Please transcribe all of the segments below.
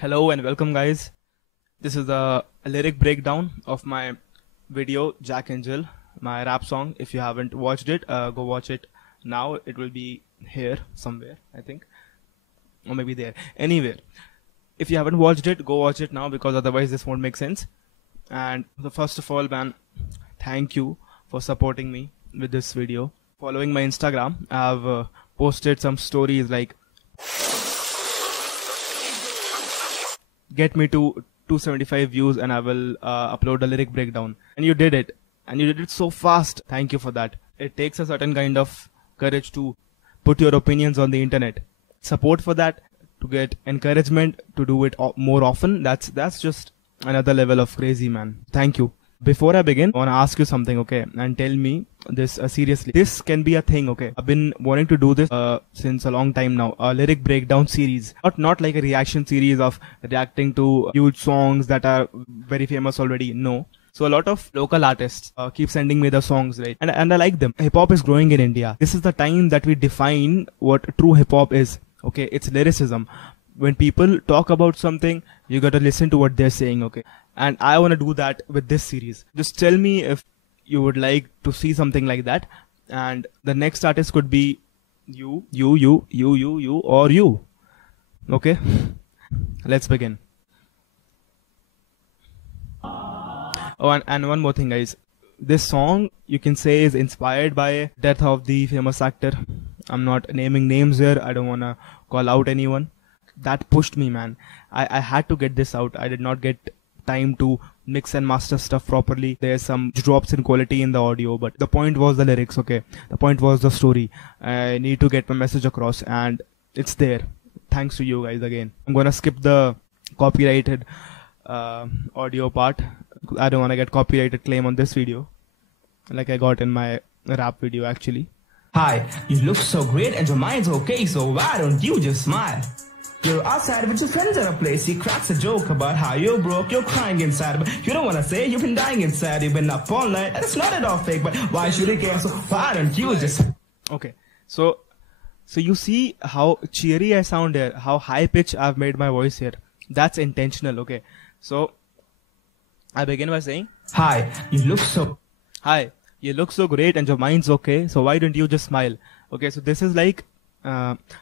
Hello and welcome guys. This is a lyric breakdown of my video Jack and Jill, my rap song. If you haven't watched it, go watch it now. It will be here somewhere, I think, or maybe there, anywhere. If you haven't watched it, go watch it now because otherwise this won't make sense. And first of all, man, thank you for supporting me with this video. Following my Instagram, I've posted some stories like get me to 275 views and I will upload a lyric breakdown. And you did it. And you did it so fast. Thank you for that. It takes a certain kind of courage to put your opinions on the internet. Support for that, to get encouragement to do it more often. That's just another level of crazy, man. Thank you. Before I begin, I want to ask you something, okay? And tell me this seriously. This can be a thing, okay? I've been wanting to do this since a long time now. A lyric breakdown series. Not like a reaction series of reacting to huge songs that are very famous already. No. So a lot of local artists keep sending me the songs, right? And I like them. Hip hop is growing in India. This is the time that we define what true hip hop is. Okay? It's lyricism. When people talk about something, you gotta listen to what they're saying, okay? And I wanna do that with this series. Just tell me if you would like to see something like that. And the next artist could be you, or you. Okay? Let's begin. Oh, and one more thing, guys. This song, you can say, is inspired by death of the famous actor. I'm not naming names here. I don't wanna call out anyone. That pushed me, man. I had to get this out. I did not get time to mix and master stuff properly. There's some drops in quality in the audio, but the point was the lyrics, okay? The point was the story. I need to get my message across, and it's there. Thanks to you guys again. I'm gonna skip the copyrighted audio part. I don't wanna get copyrighted claim on this video, like I got in my rap video actually. Hi, you look so great and your mind's okay, so why don't you just smile? You're outside with your friends at a place. He cracks a joke about how you're broke, you're crying inside, but you don't wanna say you've been dying inside. You've been up all night, and it's not at all fake. But why should he care? So why don't you just? Okay, so you see how cheery I sound here, how high pitch I've made my voice here. That's intentional. Okay, so I begin by saying, Hi, you look so great, and your mind's okay. So why don't you just smile? Okay, so this is like.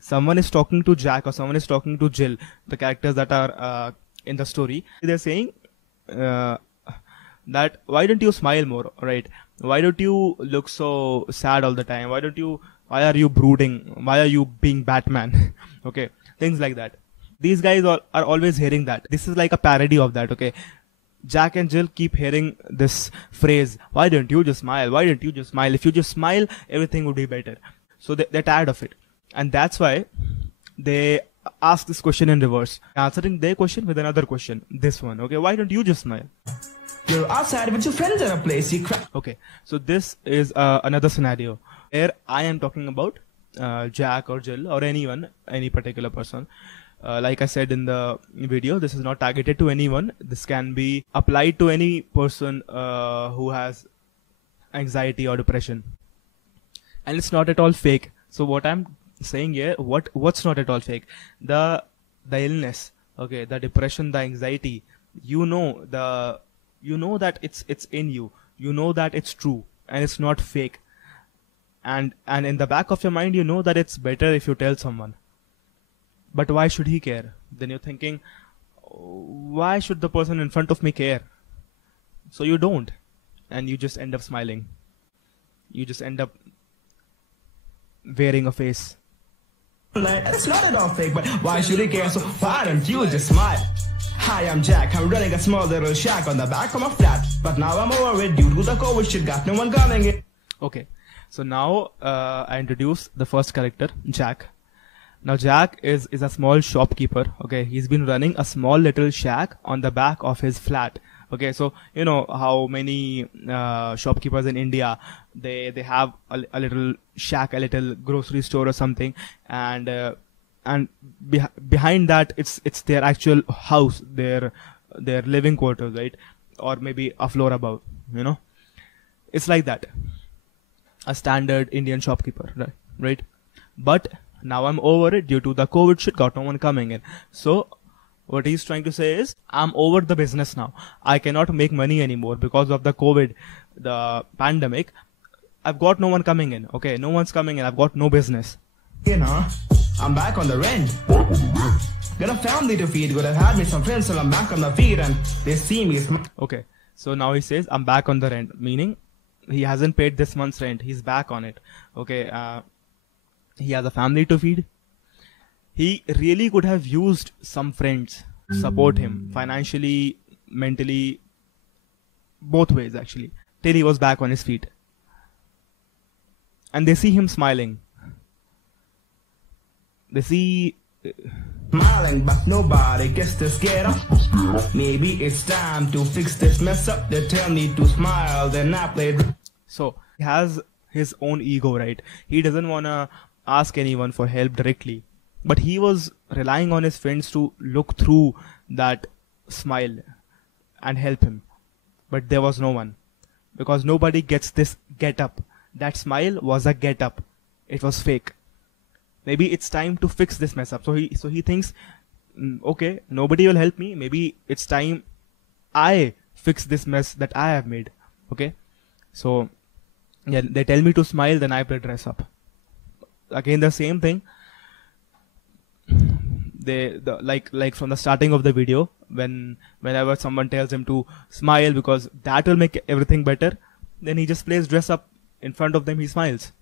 Someone is talking to Jack or someone is talking to Jill, the characters that are in the story. They're saying that why don't you smile more, right? Why don't you look so sad all the time? Why are you brooding? Why are you being Batman? Okay, things like that. These guys are always hearing that. This is like a parody of that, okay? Jack and Jill keep hearing this phrase, why don't you just smile? Why don't you just smile? If you just smile, everything would be better. So they're tired of it. And that's why they ask this question in reverse, answering their question with another question. This one, okay? Why don't you just smile? You're outside with your friends at a place. Okay, so this is another scenario where I am talking about Jack or Jill or anyone, any particular person. Like I said in the video, this is not targeted to anyone. This can be applied to any person who has anxiety or depression. And it's not at all fake. So what I'm saying here, what's not at all fake? The illness, okay, the depression, the anxiety, you know that it's in you. You know that it's true and it's not fake. And in the back of your mind, you know that it's better if you tell someone. But why should he care? Then you're thinking, why should the person in front of me care? So you don't. And you just end up smiling. You just end up wearing a face. It's not at all fake, but why should he care? So why don't you just smile? Hi, I'm Jack. I'm running a small little shack on the back of my flat, but now I'm over it due to the COVID shit. Got no one coming in. Okay, so now I introduce the first character, Jack. Now Jack is a small shopkeeper. Okay, he's been running a small little shack on the back of his flat. Okay, so you know how many shopkeepers in India, they have a little shack, a little grocery store or something, and behind that it's their actual house, their living quarters, right? Or maybe a floor above, you know. It's like that, a standard Indian shopkeeper, right? But now I'm over it due to the COVID shit, got no one coming in. So What he's trying to say is, I'm over the business now. I cannot make money anymore because of the COVID, the pandemic. I've got no one coming in. Okay, no one's coming in. I've got no business. You know, I'm back on the rent. Got a family to feed. Could have had me some friends, so I'm back on the feet, and they see me. Okay, so now he says, I'm back on the rent, meaning he hasn't paid this month's rent. He's back on it. Okay, he has a family to feed. He really could have used some friends to support him financially, mentally, both ways actually, till he was back on his feet. And they see him smiling. They see smiling, but nobody gets to scared up. Maybe it's time to fix this mess up. They tell me to smile, then I play. So he has his own ego, right? He doesn't want to ask anyone for help directly, but he was relying on his friends to look through that smile and help him. But there was no one, because nobody gets this get up. That smile was a get up. It was fake. Maybe it's time to fix this mess up. So he thinks, okay, nobody will help me. Maybe it's time I fix this mess that I have made. Okay, so yeah, they tell me to smile, then I play dress up. Again, the same thing. Like from the starting of the video, whenever someone tells him to smile because that will make everything better, then he just plays dress up in front of them. He smiles.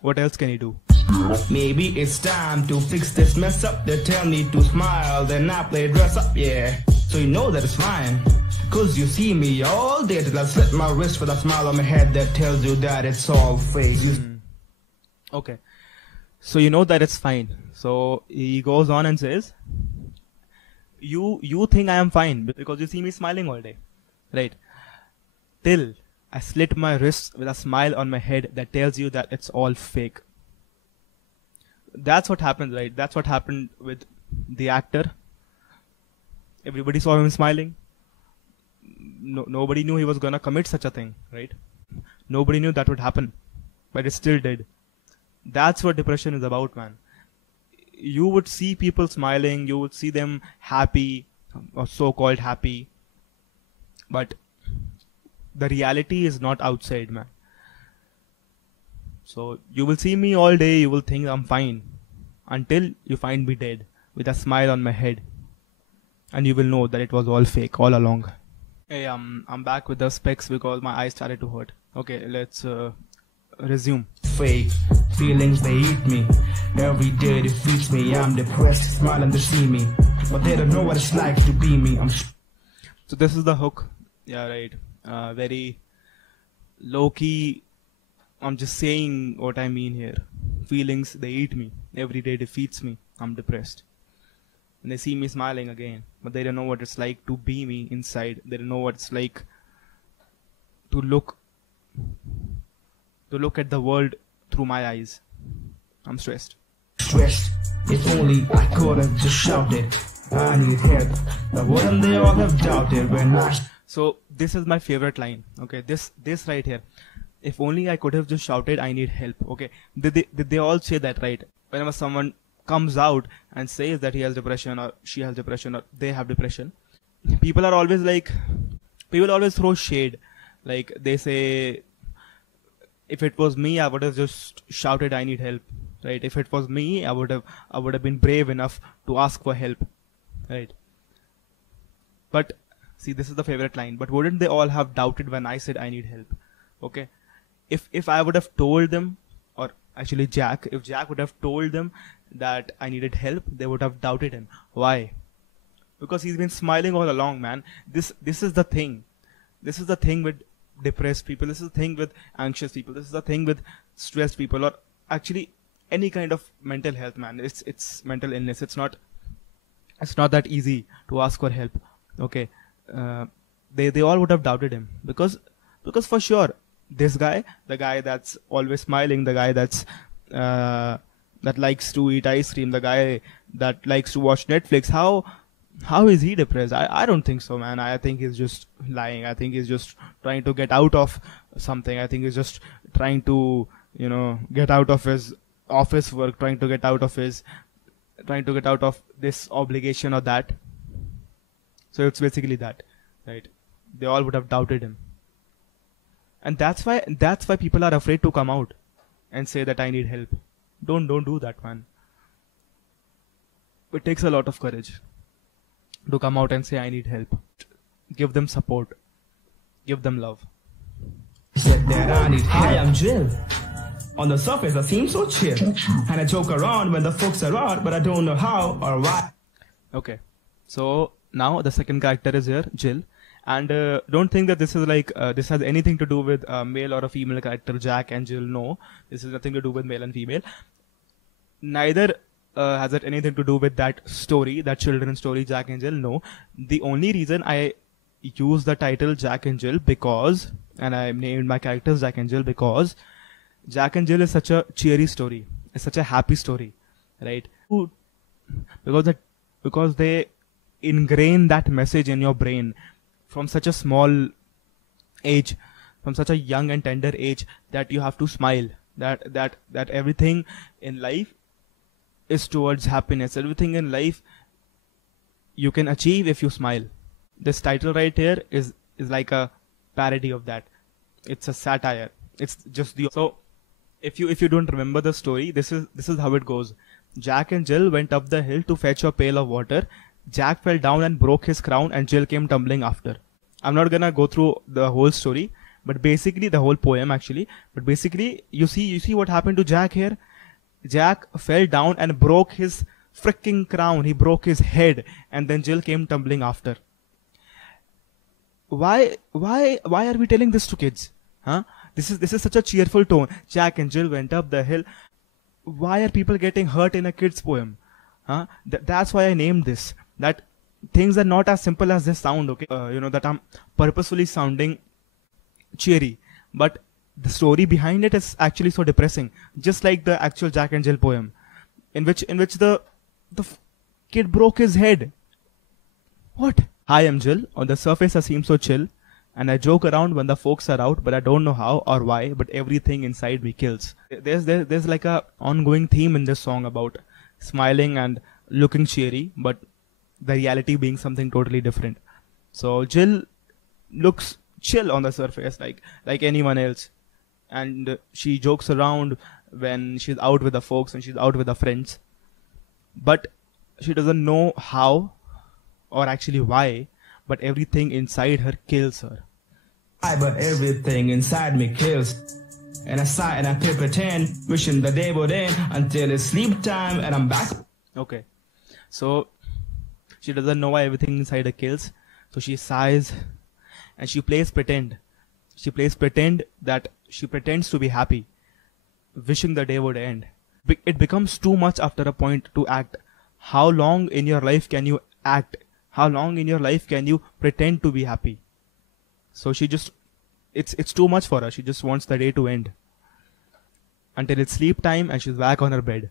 What else can he do? Maybe it's time to fix this mess up. They tell me to smile, then I play dress up, yeah. So you know that it's fine, cause you see me all day till I slit my wrist with a smile on my head that tells you that it's all fake. Okay, so you know that it's fine. So he goes on and says, you think I am fine because you see me smiling all day, right? Till I slit my wrists with a smile on my head that tells you that it's all fake. That's what happened, right? That's what happened with the actor. Everybody saw him smiling. Nobody knew he was gonna commit such a thing, right? Nobody knew that would happen, but it still did. That's what depression is about, man. You would see people smiling, you would see them happy, or so-called happy, but the reality is not outside, man. So you will see me all day, you will think I'm fine, until you find me dead with a smile on my head, and you will know that it was all fake all along. Hey, I'm back with the specs because my eyes started to hurt. Okay, let's resume. Fake feelings, they eat me. Every day they feast me. I'm depressed, smiling to see me, but they don't know what it's like to be me. So this is the hook. Yeah, right. Very low key. I'm just saying what I mean here. Feelings, they eat me. Every day defeats me. I'm depressed. And they see me smiling again, but they don't know what it's like to be me inside. They don't know what it's like to look at the world through my eyes. I'm stressed. Stressed. If only I could have just shouted, I need help. But wouldn't they all have doubted when I... So this is my favorite line. Okay, this right here. If only I could have just shouted, I need help. Okay, did they all say that, right? Whenever someone comes out and says that he has depression or she has depression or they have depression, people always throw shade. Like they say, if it was me, I would have just shouted, I need help. Right? If it was me, I would have been brave enough to ask for help. Right? But see, this is the favorite line. But wouldn't they all have doubted when I said I need help? Okay. If I would have told them, or actually if Jack would have told them that I needed help, they would have doubted him. Why? Because he's been smiling all along, man. This is the thing. This is the thing with depressed people. This is the thing with anxious people. This is the thing with stressed people, or actually any kind of mental health, man. It's mental illness. It's not that easy to ask for help. Okay. They all would have doubted him because for sure, this guy, the guy that's always smiling, the guy that's that likes to eat ice cream, the guy that likes to watch Netflix, how is he depressed? I don't think so, man. I think he's just lying. I think he's just trying to get out of something. I think he's just trying to, get out of his office work, trying to get out of this obligation or that. So it's basically that, right? They all would have doubted him. And that's why people are afraid to come out and say that I need help. Don't do that, man. It takes a lot of courage to come out and say I need help. Give them support. Give them love. Said that I need help. Hi, I'm Jill. On the surface, I seem so chill. And I joke around when the folks are out, but I don't know how or why. Okay. So now the second character is here, Jill. And don't think that this is like, this has anything to do with a male or a female character, Jack and Jill. No, this has nothing to do with male and female. Neither has it anything to do with that story, that children's story, Jack and Jill. No, the only reason I use the title Jack and Jill because, and I named my characters Jack and Jill because Jack and Jill is such a cheery story. It's such a happy story, right? Because they ingrain that message in your brain from such a small age, from such a young and tender age, that you have to smile, that everything in life is towards happiness. Everything in life you can achieve if you smile. This title right here is like a parody of that. It's a satire. It's just so if you don't remember the story, this is how it goes. Jack and Jill went up the hill to fetch a pail of water. Jack fell down and broke his crown, and Jill came tumbling after. I'm not gonna go through the whole story, but basically the whole poem actually. But basically, you see what happened to Jack here. Jack fell down and broke his freaking crown. He broke his head, and then Jill came tumbling after. Why are we telling this to kids? Huh? This is such a cheerful tone. Jack and Jill went up the hill. Why are people getting hurt in a kid's poem? Huh? That's why I named this. That things are not as simple as they sound, okay? That I'm purposefully sounding cheery, but the story behind it is actually so depressing. Just like the actual Jack and Jill poem, in which the kid broke his head. What? Hi, I'm Jill. On the surface, I seem so chill, and I joke around when the folks are out, but I don't know how or why. But everything inside me kills. There's like a ongoing theme in this song about smiling and looking cheery, but the reality being something totally different. So Jill looks chill on the surface, like anyone else, and she jokes around when she's out with the folks and she's out with her friends, but she doesn't know how or actually why, but everything inside her kills her. But everything inside me kills. And I sigh and I pretend, wishing the day would end until it's sleep time and I'm back. Okay, so she doesn't know why everything inside her kills, so she sighs and she plays pretend. She plays pretend that she pretends to be happy, wishing the day would end. It becomes too much after a point to act. How long in your life can you act? How long in your life can you pretend to be happy? So she just, it's too much for her. She just wants the day to end until it's sleep time and she's back on her bed.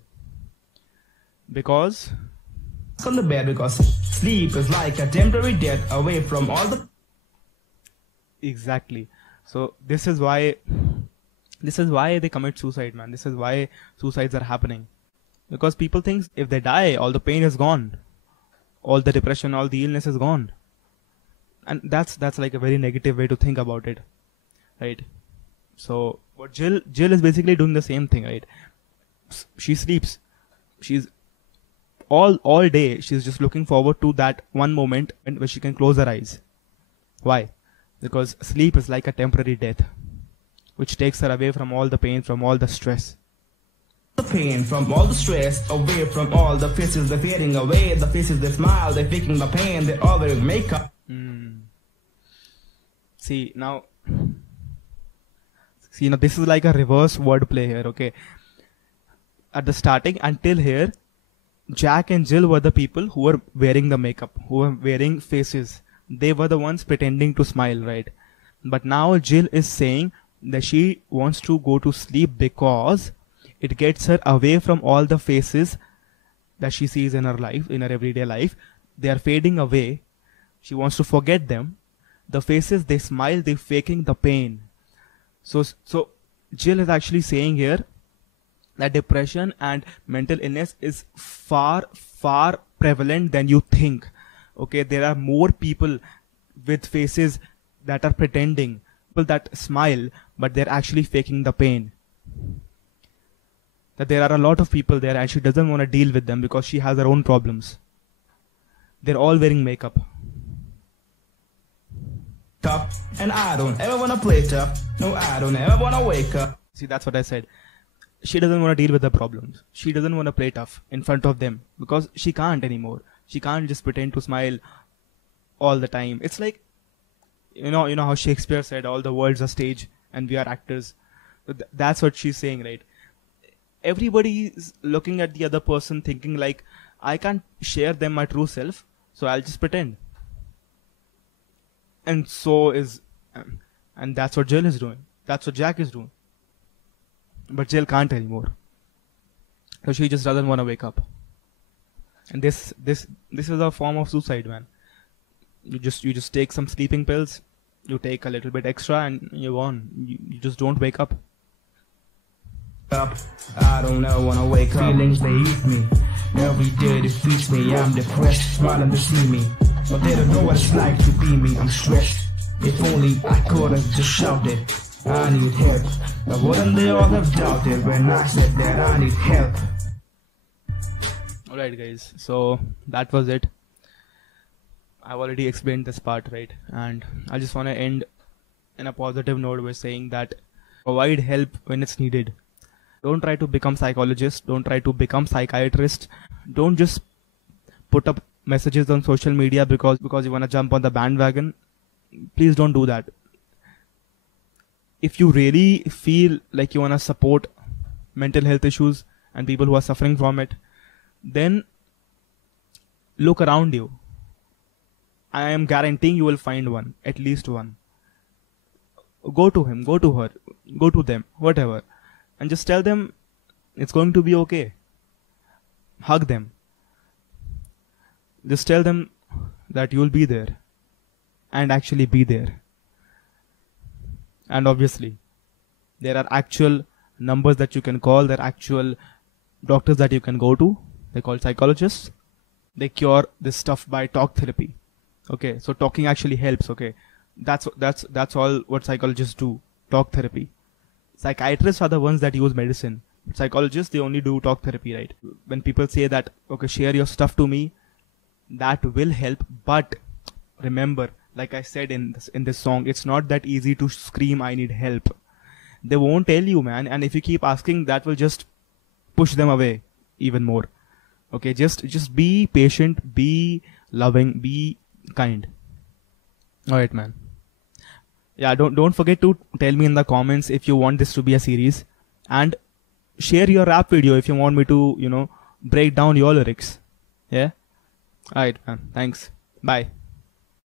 Because on the bed, because sleep is like a temporary death away from all the... Exactly. So this is why they commit suicide, man. This is why suicides are happening. Because people think if they die, all the pain is gone. All the depression, all the illness is gone. And that's like a very negative way to think about it. Right? So what Jill is basically doing the same thing, right? She sleeps. She's all day she's just looking forward to that one moment where she can close her eyes. Why? Because sleep is like a temporary death, which takes her away from all the pain, from all the stress. The pain, from all the stress, away from all the faces they're fading away, the faces they smile, they're faking the pain, they always make up. See now, this is like a reverse wordplay here, okay? At the starting until here, Jack and Jill were the people who were wearing the makeup, who were wearing faces. They were the ones pretending to smile, right? But now Jill is saying that she wants to go to sleep because it gets her away from all the faces that she sees in her life, in her everyday life. They are fading away. She wants to forget them. The faces, they smile, they're faking the pain. So Jill is actually saying here that depression and mental illness is far, far prevalent than you think. Okay, there are more people with faces that are pretending, people that smile, but they're actually faking the pain. That there are a lot of people there and she doesn't want to deal with them because she has her own problems. They're all wearing makeup. Up, and I don't ever wanna play tough. No, I don't ever wanna wake up. See, that's what I said. She doesn't want to deal with the problems. She doesn't want to play tough in front of them because she can't anymore. She can't just pretend to smile all the time. It's like, you know how Shakespeare said, all the world's a stage and we are actors. That's what she's saying, right? Everybody is looking at the other person thinking like, I can't share them my true self, so I'll just pretend. And and that's what Jill is doing. That's what Jack is doing. But Jill can't anymore. So she just doesn't want to wake up. And this is a form of suicide, man. You just take some sleeping pills, you take a little bit extra and you're gone. You just don't wake up. I don't ever wanna wake up. Feelings they eat me. Every day they feast me. I'm depressed, smiling to see me. But they don't know what it's like to be me. I'm stressed. If only I could have just shouted, I need help. Now wouldn't they all have doubted when I said that I need help? Alright guys, so that was it. I've already explained this part, right? And I just want to end in a positive note by saying that provide help when it's needed. Don't try to become psychologist. Don't try to become psychiatrist. Don't just put up messages on social media because you want to jump on the bandwagon. Please don't do that. If you really feel like you want to support mental health issues and people who are suffering from it, then look around you. I am guaranteeing you will find one, at least one. Go to him, go to her, go to them, whatever. And just tell them it's going to be okay. Hug them. Just tell them that you'll be there. And actually be there. And obviously, there are actual numbers that you can call. There are actual doctors that you can go to. They're called psychologists. They cure this stuff by talk therapy. Okay, so talking actually helps. Okay, that's all what psychologists do. Talk therapy. Psychiatrists are the ones that use medicine. Psychologists, they only do talk therapy, right? When people say that, okay, share your stuff to me, that will help. But remember, like I said in this song, it's not that easy to scream, I need help. They won't tell you, man. And if you keep asking, that will just push them away even more. Okay, just be patient, be loving, be kind. Alright, man. Yeah, don't forget to tell me in the comments if you want this to be a series, and share your rap video if you want me to, break down your lyrics. Yeah. Alright, man. Thanks. Bye.